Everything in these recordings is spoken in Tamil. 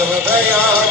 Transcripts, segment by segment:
હૃદયા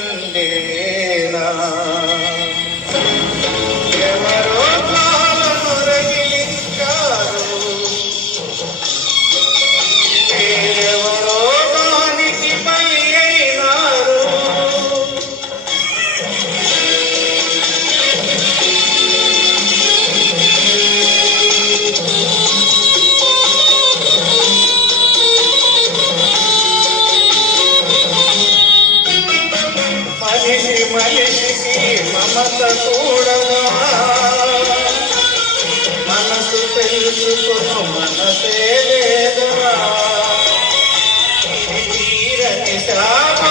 ಮಮತ ಕೂಡವ ಮನಸ್ಸು ತಿಳಿಸಿಕೊಂಡು ಮನಸ್ಸೇ ವೇದವ ತೀರ ನಿಶಾಮ